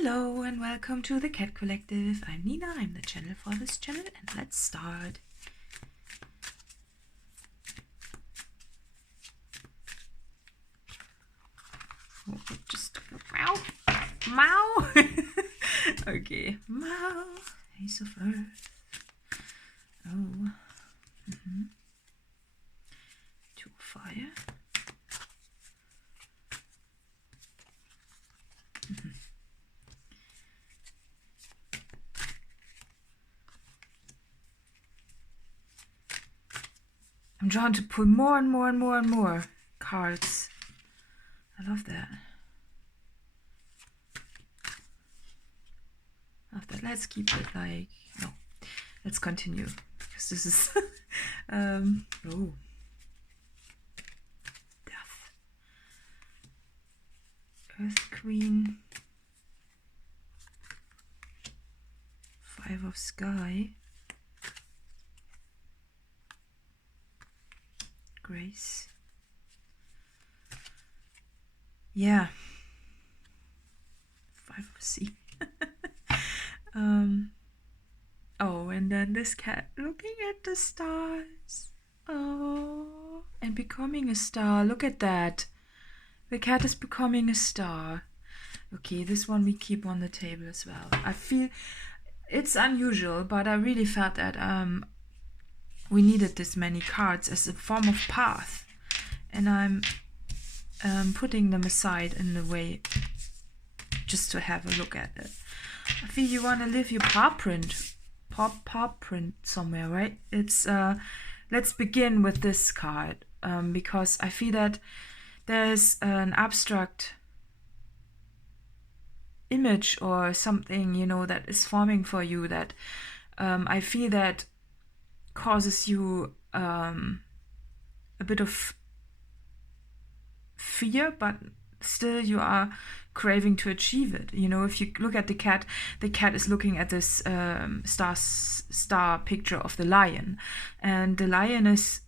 Hello and welcome to the Cat Collective. I'm Nina, I'm the channel for this channel, and let's start. Oh, just meow, meow. Okay, meow. Ace of Earth. Oh, Two of Fire. I'm trying to pull more and more and more and more cards. I love that. Let's keep it like, no, let's continue because this is oh, Death, Earth Queen, Five of Sky, Grace, yeah, Five of Sea. Oh, and then this cat looking at the stars. Oh, and becoming a star. Look at that. The cat is becoming a star. Okay, this one we keep on the table as well. I feel it's unusual, but I really felt that we needed this many cards as a form of path. And I'm putting them aside in a way just to have a look at it. I feel you want to leave your paw print somewhere, right? It's let's begin with this card because I feel that there's an abstract image or something, you know, that is forming for you that I feel that causes you a bit of fear, but still you are craving to achieve it. You know, if you look at the cat is looking at this star picture of the lion, and the lion is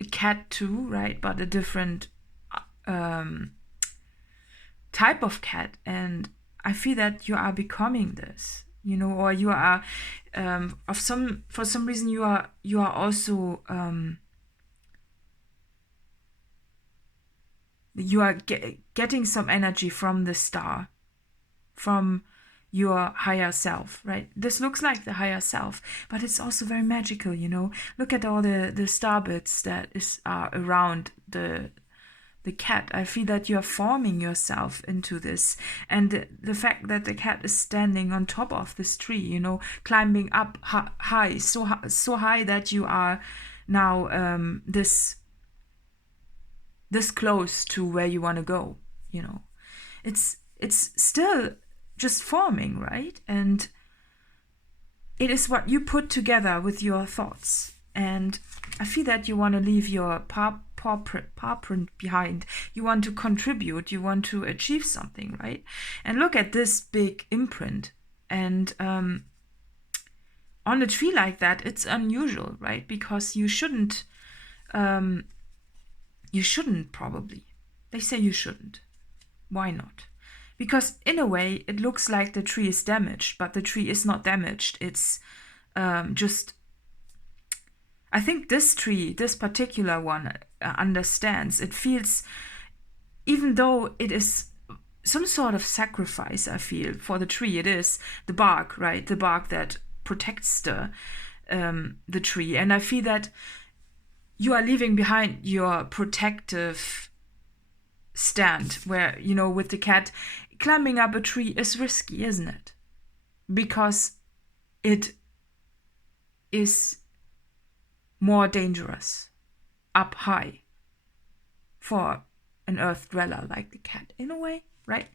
a cat too, right? But a different type of cat. And I feel that you are becoming this, you know, or you are for some reason you are also you are getting some energy from the star, from your higher self, right? This looks like the higher self, but it's also very magical, you know. Look at all the star bits that are around the cat. I feel that you are forming yourself into this, and the fact that the cat is standing on top of this tree, you know, climbing up high, so high that you are now this close to where you want to go, you know. It's still just forming, right? And it is what you put together with your thoughts. And I feel that you want to leave your paw print behind. You want to contribute. You want to achieve something, right? And look at this big imprint. And on a tree like that, it's unusual, right? Because you shouldn't probably. They say you shouldn't. Why not? Because in a way, it looks like the tree is damaged, but the tree is not damaged. It's just... I think this tree, this particular one, understands. It feels, even though it is some sort of sacrifice, I feel, for the tree, it is the bark, right? The bark that protects the tree. And I feel that you are leaving behind your protective stand where, you know, with the cat, climbing up a tree is risky, isn't it? Because it is more dangerous up high for an earth dweller like the cat, in a way, right?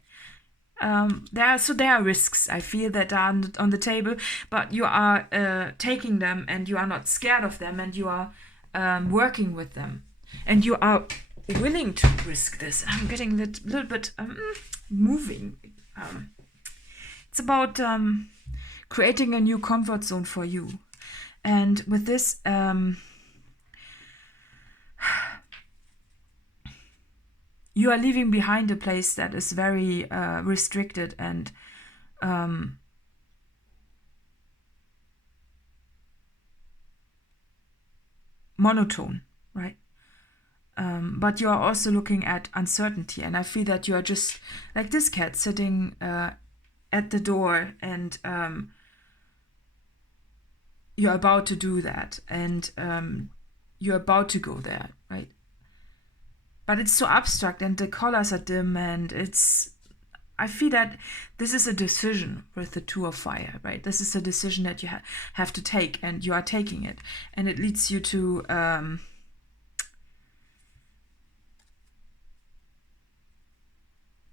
There are risks, I feel, that are on the table, but you are taking them, and you are not scared of them, and you are working with them, and you are willing to risk this. I'm getting a little bit moving. It's about creating a new comfort zone for you. And with this, you are leaving behind a place that is very restricted and monotone, right? But you are also looking at uncertainty, and I feel that you are just like this cat sitting at the door, and you're about to do that, and you're about to go there, right? But it's so abstract, and the colors are dim, and I feel that this is a decision with the Two of Fire, right? This is a decision that you have to take, and you are taking it, and it leads you to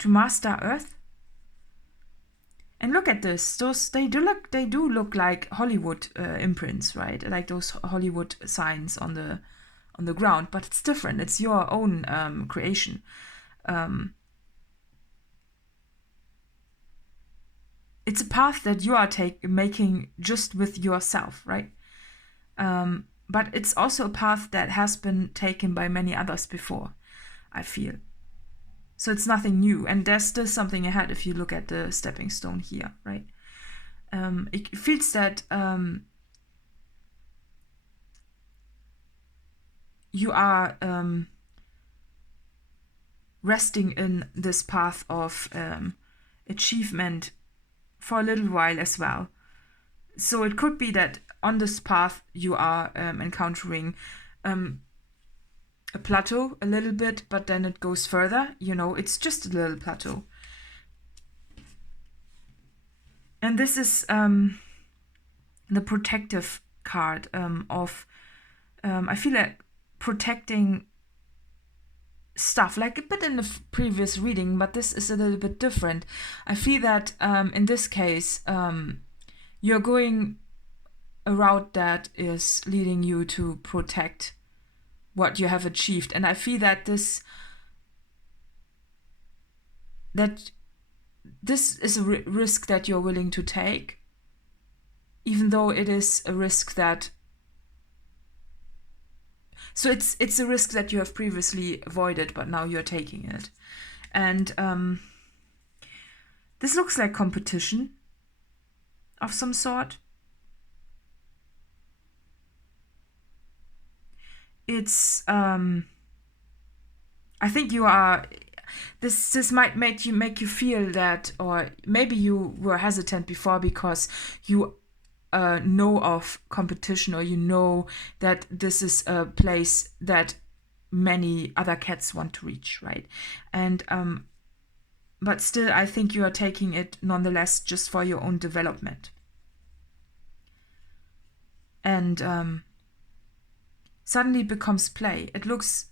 master Earth. And look at this; they do look like Hollywood imprints, right? Like those Hollywood signs on the ground, but it's different. It's your own creation. It's a path that you are making just with yourself, right? But it's also a path that has been taken by many others before, I feel. So it's nothing new, and there's still something ahead if you look at the stepping stone here, right? It feels that you are resting in this path of achievement for a little while as well. So it could be that on this path you are encountering a plateau a little bit, but then it goes further. It's just a little plateau. And this is the protective card of, I feel like protecting stuff, like a bit in the previous reading, but this is a little bit different. I feel that in this case, you're going a route that is leading you to protect what you have achieved. And I feel that this is a risk that you're willing to take, even though it is a risk that... So it's a risk that you have previously avoided, but now you're taking it. And this looks like competition of some sort. It's I think you are... This might make you feel that, or maybe you were hesitant before because you know of competition, or you know that this is a place that many other cats want to reach, right? And but still, I think you are taking it nonetheless just for your own development. And suddenly it becomes play. It looks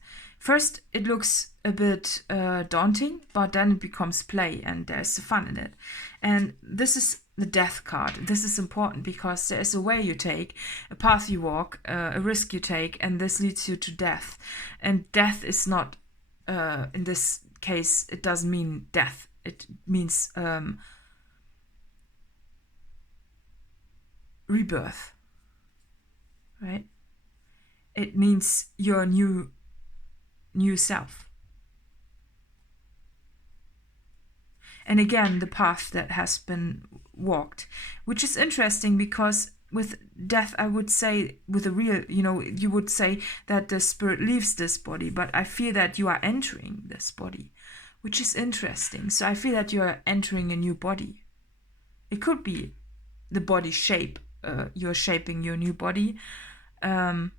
a bit daunting, but then it becomes play, and there's fun in it. And this is the death card. This is important because there is a way you take, a path you walk, a risk you take, and this leads you to death. And death is not, in this case, it doesn't mean death. It means rebirth, right? It means your new self. And again, the path that has been walked, which is interesting because with death, I would say, with a real, you would say that the spirit leaves this body, but I feel that you are entering this body, which is interesting. So I feel that you are entering a new body. It could be the body shape. You're shaping your new body. It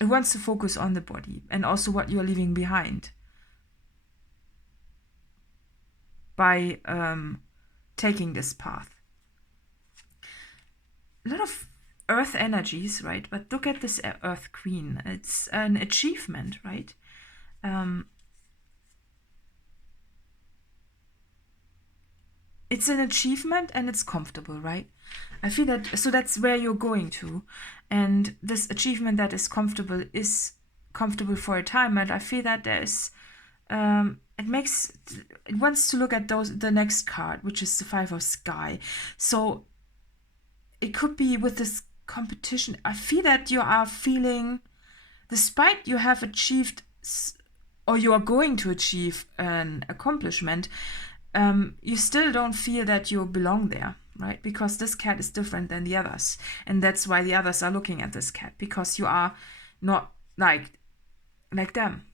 wants to focus on the body and also what you're leaving behind by taking this path. A lot of earth energies, right? But look at this Earth Queen. It's an achievement, right? It's an achievement and it's comfortable, right? I feel that, so that's where you're going to. And this achievement that is comfortable for a time. And I feel that there's, it wants to look at the next card, which is the Five of Sky. So it could be with this competition. I feel that you are feeling, despite you have achieved or you are going to achieve an accomplishment, you still don't feel that you belong there, right? Because this cat is different than the others. And that's why the others are looking at this cat, because you are not like them.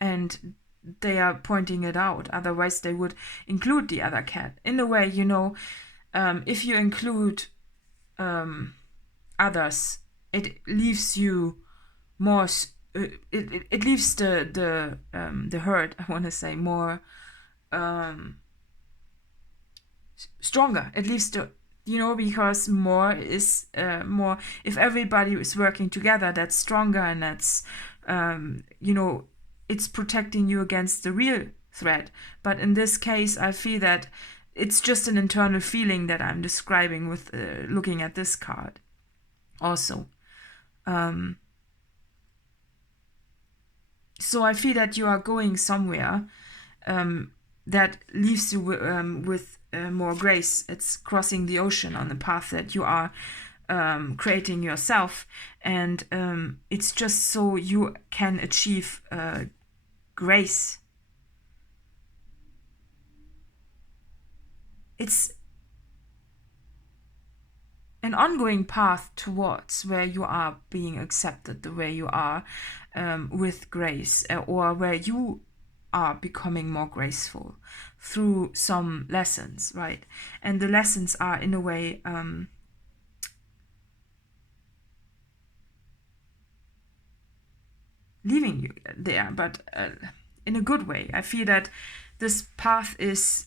And they are pointing it out. Otherwise, they would include the other cat. In a way, if you include others, it leaves you more. It leaves the herd, I want to say, more stronger. It leaves because more is more. If everybody is working together, that's stronger, and that's it's protecting you against the real threat. But in this case, I feel that it's just an internal feeling that I'm describing with looking at this card. Also, so I feel that you are going somewhere that leaves you with more grace. It's crossing the ocean on the path that you are creating yourself, and it's just so you can achieve grace. It's an ongoing path towards where you are being accepted the way you are, with grace, or where you are becoming more graceful through some lessons, right? And the lessons are, in a way, leaving you there, but in a good way. I feel that this path is,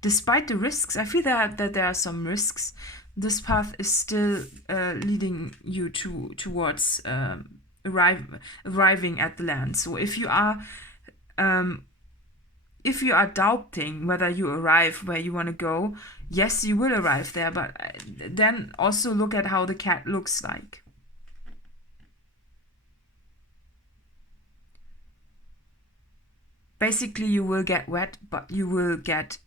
despite the risks, I feel that there are some risks. This path is still leading you towards arriving at the land. So if you are doubting whether you arrive where you want to go, yes, you will arrive there. But then also look at how the cat looks like. Basically, you will get wet, but you will get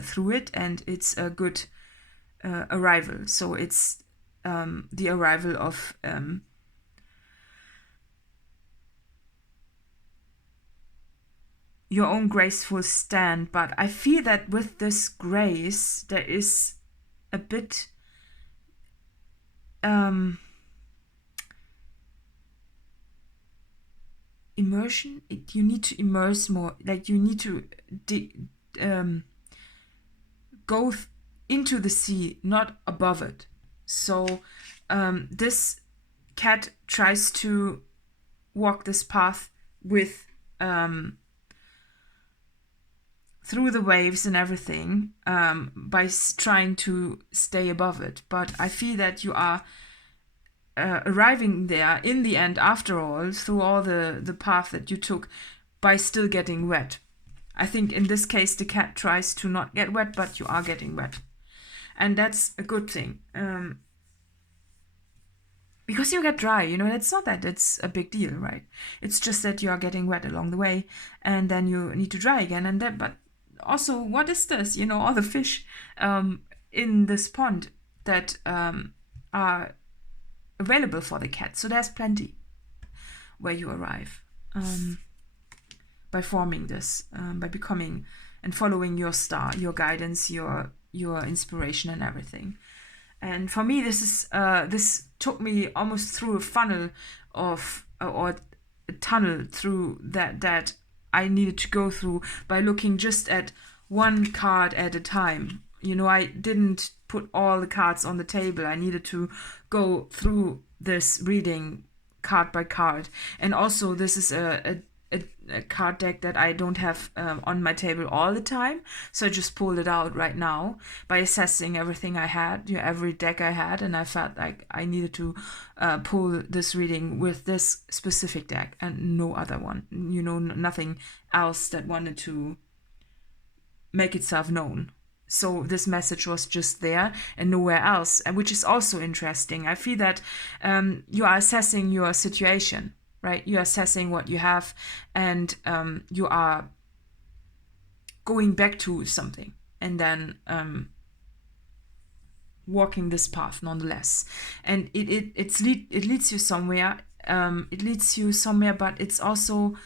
through it, and it's a good arrival. So it's the arrival of your own graceful stand. But I feel that with this grace, there is a bit immersion. You need to immerse more. Like you need to go into the sea, not above it. So this cat tries to walk this path with through the waves and everything, by trying to stay above it. But I feel that you are arriving there in the end, after all, through all the path that you took, by still getting wet. I think in this case the cat tries to not get wet, but you are getting wet, and that's a good thing, because you get dry. It's not that it's a big deal, right? It's just that you are getting wet along the way, and then you need to dry again. And then, but also, what is this? All the fish in this pond that are available for the cat. So there's plenty where you arrive, by forming this, by becoming and following your star, your guidance, your inspiration, and everything. And for me, this took me almost through a funnel of or a tunnel through that I needed to go through by looking just at one card at a time. I didn't put all the cards on the table. I needed to go through this reading card by card. And also, this is a card deck that I don't have on my table all the time. So I just pulled it out right now by assessing everything I had, every deck I had. And I felt like I needed to pull this reading with this specific deck and no other one. Nothing else that wanted to make itself known. So this message was just there and nowhere else, which is also interesting. I feel that you are assessing your situation, right? You are assessing what you have, and you are going back to something, and then walking this path nonetheless. And it leads you somewhere, it leads you somewhere, but it's also,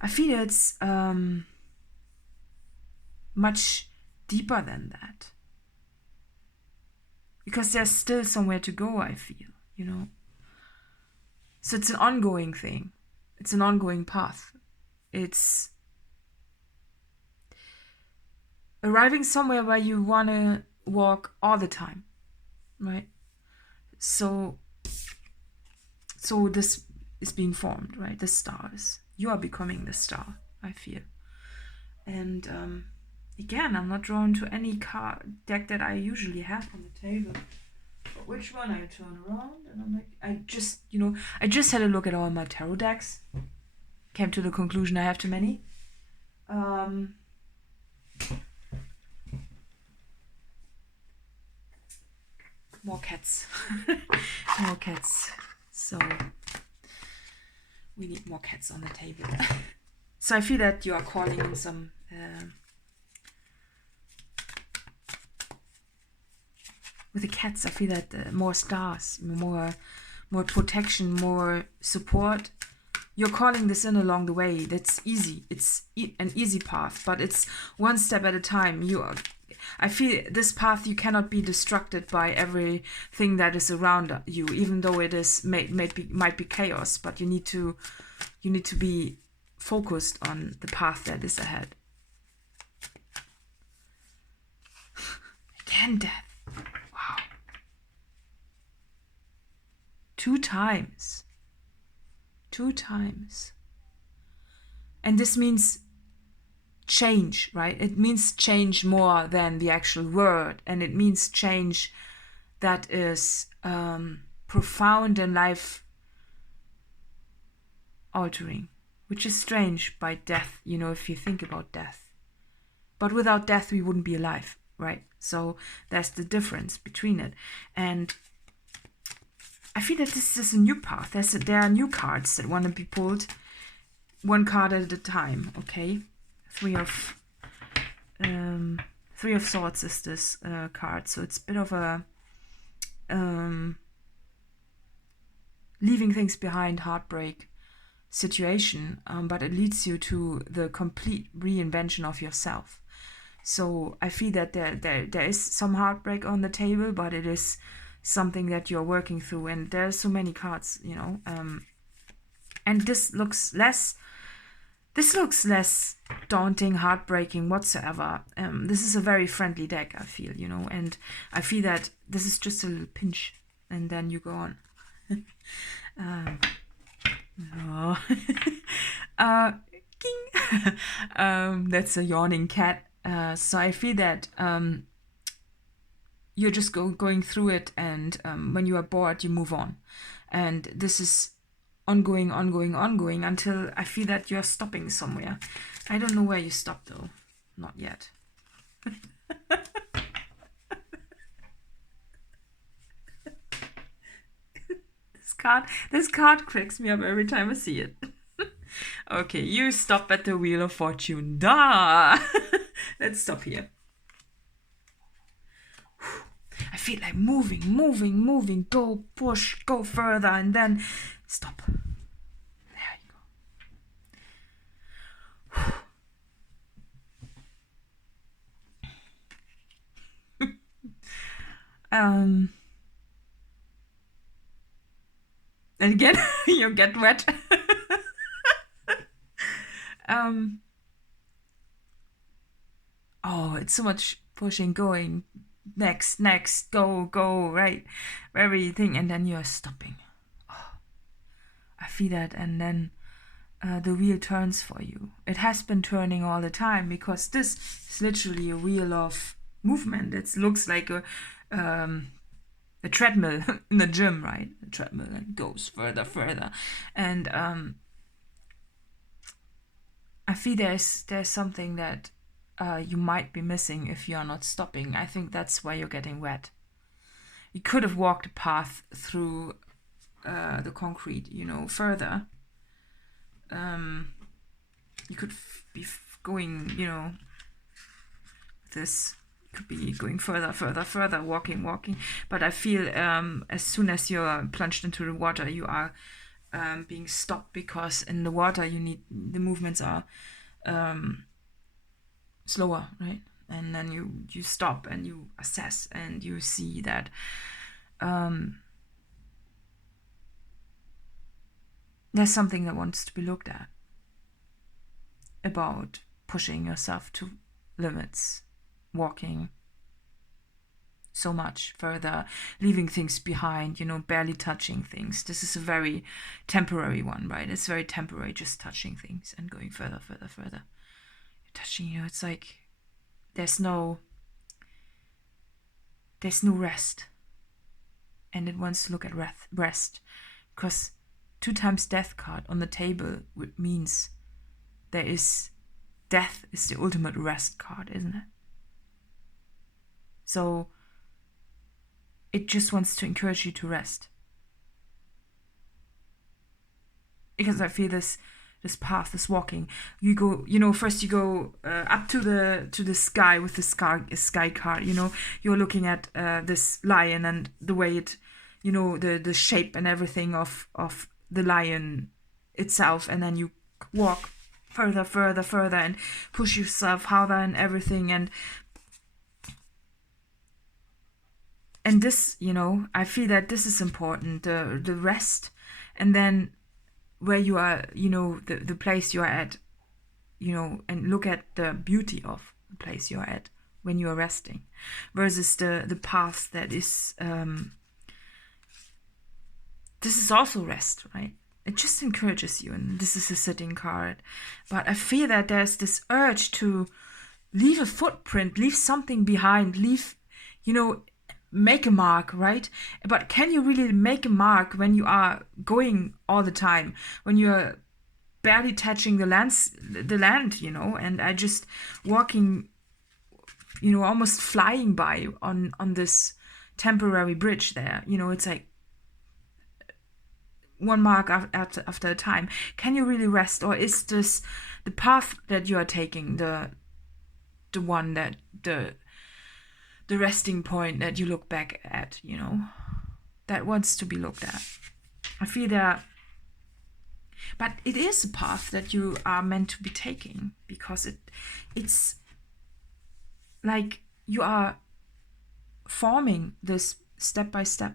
I feel it's much deeper than that. Because there's still somewhere to go, I feel, you know. So it's an ongoing thing. It's an ongoing path. It's arriving somewhere where you want to walk all the time, right? So this is being formed, right? The stars. You are becoming the star, I feel. And again, I'm not drawn to any card deck that I usually have on the table. But which one I turn around and I'm like, I just had a look at all my tarot decks. Came to the conclusion I have too many. More cats. More cats. So we need more cats on the table. So I feel that you are calling in some with the cats. I feel that more stars, more protection, more support. You're calling this in along the way. That's easy. It's an easy path, but it's one step at a time. I feel this path, you cannot be distracted by everything that is around you, even though it is might be chaos. But you need to be focused on the path that is ahead. Again, death. Wow. 2 times. 2 times. And this means change, right? It means change more than the actual word. And it means change that is profound and life altering, which is strange by death, you know, if you think about death. But without death, we wouldn't be alive, right? So that's the difference between it. And I feel that this is a new path. There are new cards that want to be pulled, 1 card at a time, okay? 3 of Swords is this card, so it's a bit of a leaving things behind, heartbreak situation, but it leads you to the complete reinvention of yourself. So I feel that there is some heartbreak on the table, but it is something that you're working through, and there's so many cards, you know, and this looks less daunting, heartbreaking whatsoever. This is a very friendly deck, I feel, you know, and I feel that this is just a little pinch and then you go on. No. That's a yawning cat. So I feel that you're just going through it, and when you are bored, you move on. And this is ongoing until I feel that you're stopping somewhere. I don't know where you stop though. Not yet. This card cracks me up every time I see it. Okay, you stop at the Wheel of Fortune. Da! Let's stop here. I feel like moving, go, push, go further, and then stop. There you go. And again, you get wet. Oh, it's so much pushing, going, next, go, right, everything, and then you're stopping. Oh, I feel that, and then the wheel turns for you. It has been turning all the time, because this is literally a wheel of movement. It looks like a treadmill in the gym, right? A treadmill, and goes further, and I feel there's something that you might be missing if you're not stopping. I think that's why you're getting wet. You could have walked a path through the concrete, you know, further. You could be going, you know, this could be going further, walking. But I feel as soon as you're plunged into the water, you are being stopped, because in the water the movements are slower, right? And then you stop and you assess and you see that there's something that wants to be looked at about pushing yourself to limits, walking so much further, leaving things behind, barely touching things. This is a very temporary one, right? It's very temporary, just touching things and going further. You're touching, it's like there's no rest. And it wants to look at rest, because 2 times death card on the table means death is the ultimate rest card, isn't it? So it just wants to encourage you to rest. Because I feel this path, this walking, you go, first you go up to the sky with the sky card, you're looking at this lion and the way it, the shape and everything of the lion itself, and then you walk further and push yourself harder and everything, and this, I feel that this is important, the rest, and then where you are, the place you are at, and look at the beauty of the place you are at when you are resting, versus the path that is, this is also rest, right? It just encourages you, and this is a sitting card. But I feel that there's this urge to leave a footprint, leave something behind, make a mark, right? But can you really make a mark when you are going all the time, when you're barely touching the land, and I just walking, almost flying by on this temporary bridge there, it's like one mark after a time. Can you really rest, or is this the path that you are taking the one that the resting point that you look back at, that wants to be looked at? I feel that, but it is a path that you are meant to be taking, because it's like you are forming this step by step,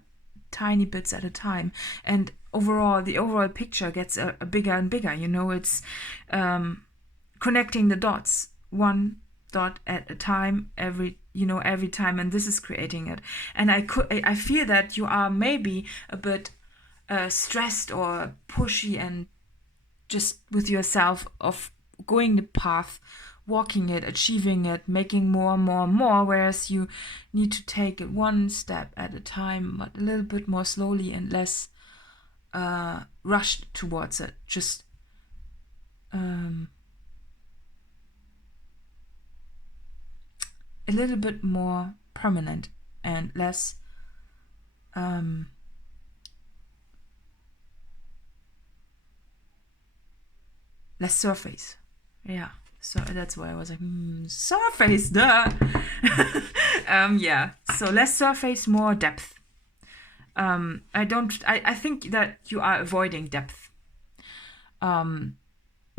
tiny bits at a time, and the overall picture gets a bigger and bigger, it's connecting the dots, one dot at a time, every time, and this is creating it. And I feel that you are maybe a bit stressed or pushy, and just with yourself, of going the path, walking it, achieving it, making more, whereas you need to take it one step at a time, but a little bit more slowly and less rushed towards it. Just a little bit more permanent and less less surface. Yeah, so that's why I was like, surface, duh. Yeah, so less surface, more depth. I think that you are avoiding depth.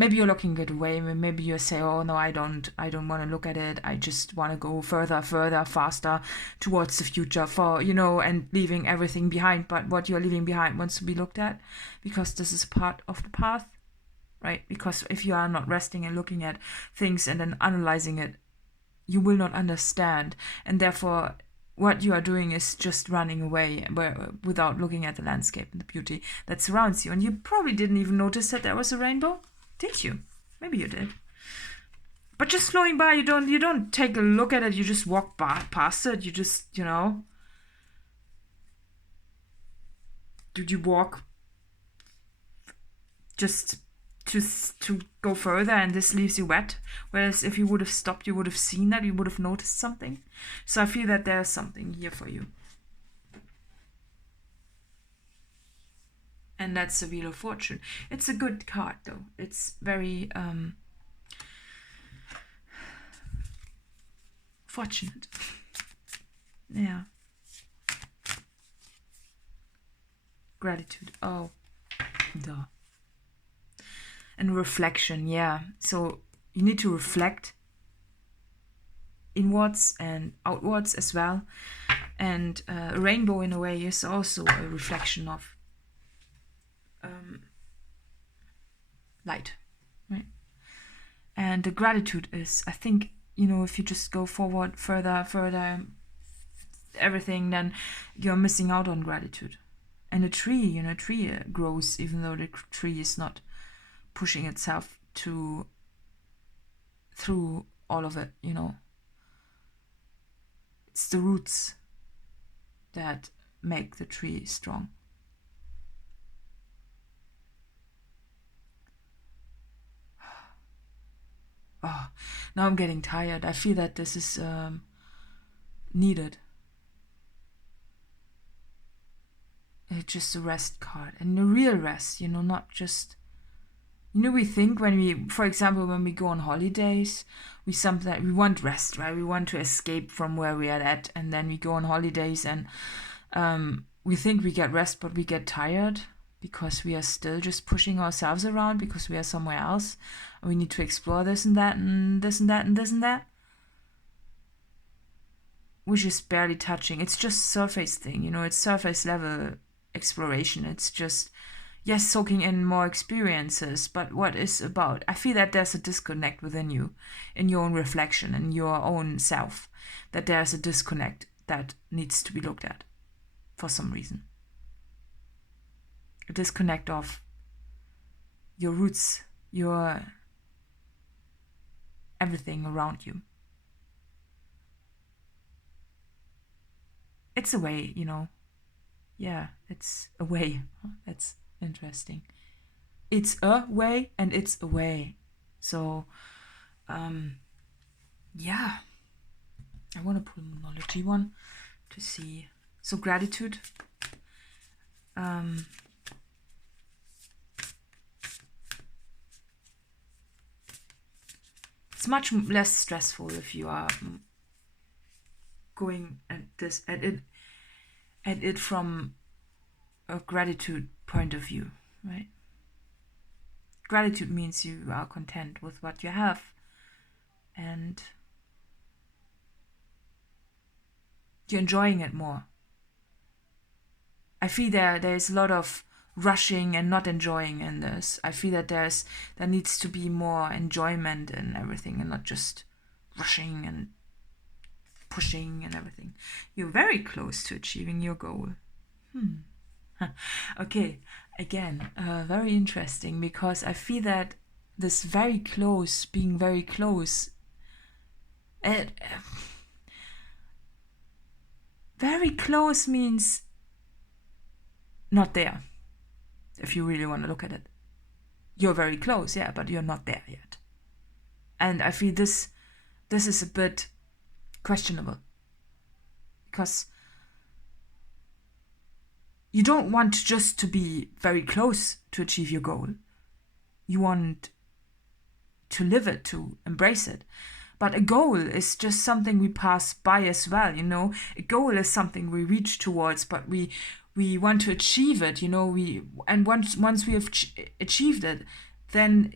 Maybe you're looking it away. Maybe you say, oh no, I don't want to look at it. I just want to go further, faster towards the future, and leaving everything behind. But what you're leaving behind wants to be looked at, because this is part of the path, right? Because if you are not resting and looking at things and then analyzing it, you will not understand. And therefore, what you are doing is just running away without looking at the landscape and the beauty that surrounds you. And you probably didn't even notice that there was a rainbow. Did you? Maybe you did. But just flowing by, you don't take a look at it, you just walk past it, you just, you walk just to go further, and this leaves you wet. Whereas if you would have stopped, you would have seen that, you would have noticed something. So I feel that there's something here for you. And that's the Wheel of Fortune. It's a good card, though. It's very fortunate. Yeah. Gratitude. Oh. Duh. And reflection, yeah. So you need to reflect inwards and outwards as well. And a rainbow, in a way, is also a reflection of light, right? And the gratitude is, I think, if you just go forward further, everything, then you're missing out on gratitude. And a tree, grows even though the tree is not pushing itself through all of it, It's the roots that make the tree strong. Oh, now I'm getting tired. I feel that this is needed. It's just a rest card, and a real rest, not just, we think for example, when we go on holidays, we want rest, right? We want to escape from where we are at, and then we go on holidays, and we think we get rest, but we get tired because we are still just pushing ourselves around because we are somewhere else. We need to explore this and that and this and that and this and that, which is barely touching. It's just surface thing, it's surface level exploration. It's just, yes, soaking in more experiences, but what is about? I feel that there's a disconnect within you, in your own reflection, in your own self, that there's a disconnect that needs to be looked at for some reason. A disconnect of your roots, your everything around you. It's a way, Yeah, it's a way. That's interesting. It's a way and it's a way. So, yeah. I want to pull a Moonology one to see. So gratitude. It's much less stressful if you are going at it from a gratitude point of view, right? Gratitude means you are content with what you have, and you're enjoying it more. I feel there is a lot of rushing and not enjoying in this. I feel that there needs to be more enjoyment in everything and not just rushing and pushing and everything. You're very close to achieving your goal. Okay, again, very interesting, because I feel that this very close, being very close, very close means not there, if you really want to look at it. You're very close, yeah, but you're not there yet. And I feel this is a bit questionable, because you don't want just to be very close to achieve your goal. You want to live it, to embrace it. But a goal is just something we pass by as well, A goal is something we reach towards, but we want to achieve it, and once we have achieved it, then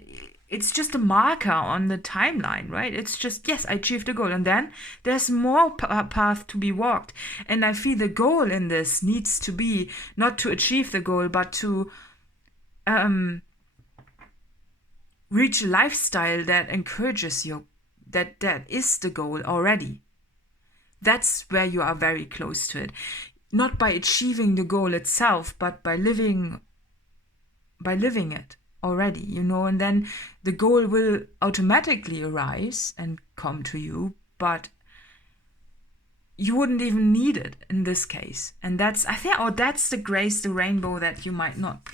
it's just a marker on the timeline, right? It's just, yes, I achieved a goal, and then there's more path to be walked. And I feel the goal in this needs to be not to achieve the goal, but to reach a lifestyle that encourages you. That is the goal already. That's where you are very close to it. Not by achieving the goal itself, but by living it already, and then the goal will automatically arise and come to you, but you wouldn't even need it in this case. And that's the grace, the rainbow that you might not,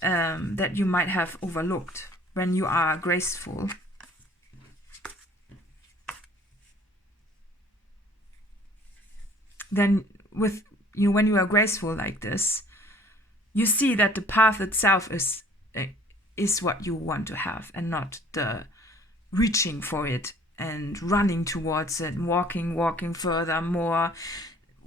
that you might have overlooked when you are graceful. Then when you are graceful like this, you see that the path itself is what you want to have, and not the reaching for it and running towards it, walking further, more,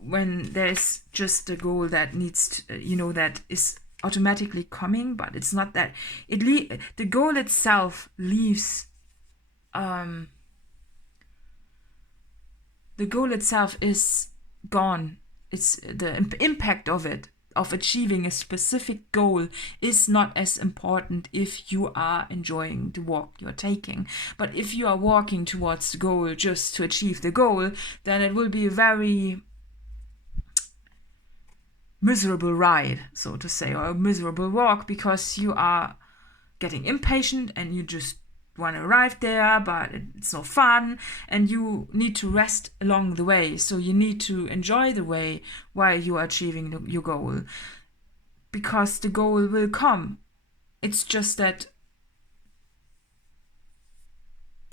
when there's just a goal that needs to, that is automatically coming, but it's not that. The goal itself leaves. The goal itself is gone. It's the impact of it, of achieving a specific goal, is not as important if you are enjoying the walk you're taking. But if you are walking towards the goal just to achieve the goal, then it will be a very miserable ride, so to say, or a miserable walk, because you are getting impatient and you just want to arrive there, but it's no fun, and you need to rest along the way. So you need to enjoy the way while you are achieving your goal, because the goal will come. It's just that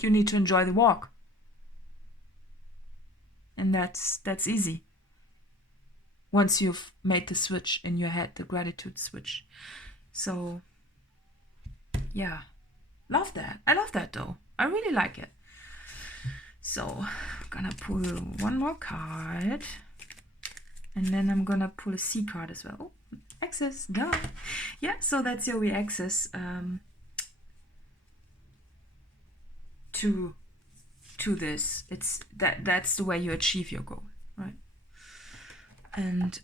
you need to enjoy the walk, and that's easy once you've made the switch in your head, the gratitude switch. So yeah, love that. I love that though. I really like it. So I'm gonna pull one more card, and then I'm gonna pull a C card as well. Oh, access, duh. Yeah, so that's your way access to this. It's that's the way you achieve your goal, right? And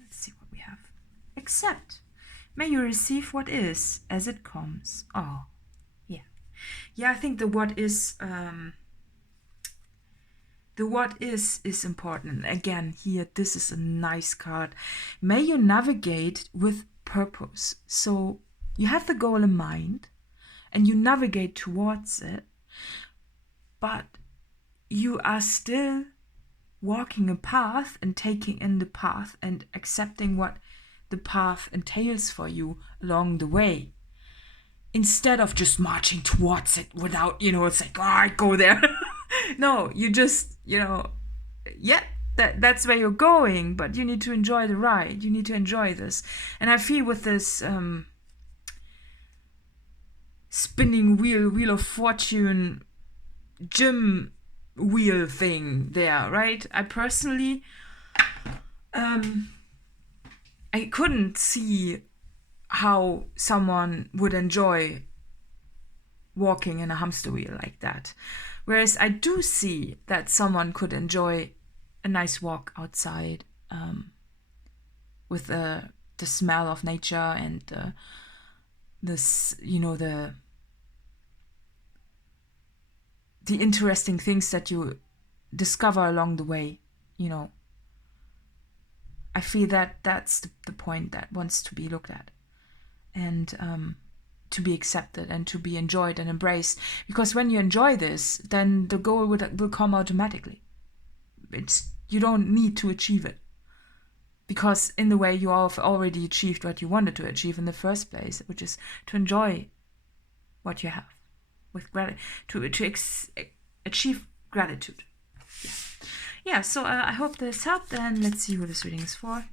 let's see what we have. Accept. May you receive what is as it comes. Oh, yeah. Yeah, I think the what is important. Again, here, this is a nice card. May you navigate with purpose. So you have the goal in mind and you navigate towards it, but you are still walking a path and taking in the path and accepting what the path entails for you along the way, instead of just marching towards it without, it's like, oh, I go there. No, you just, yeah, that's where you're going, but you need to enjoy the ride. You need to enjoy this. And I feel with this spinning wheel of fortune gym wheel thing there, right? I personally I couldn't see how someone would enjoy walking in a hamster wheel like that, whereas I do see that someone could enjoy a nice walk outside with the smell of nature and the interesting things that you discover along the way. I feel that that's the point that wants to be looked at and to be accepted and to be enjoyed and embraced. Because when you enjoy this, then the goal will come automatically. You don't need to achieve it, because in the way you have already achieved what you wanted to achieve in the first place, which is to enjoy what you have with gratitude, to achieve gratitude. Yeah, so I hope this helped, and let's see who this reading is for.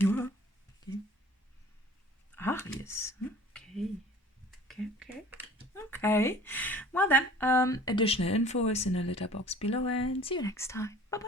Okay. Aries. Okay. Well then, additional info is in the letter box below, and see you next time. Bye.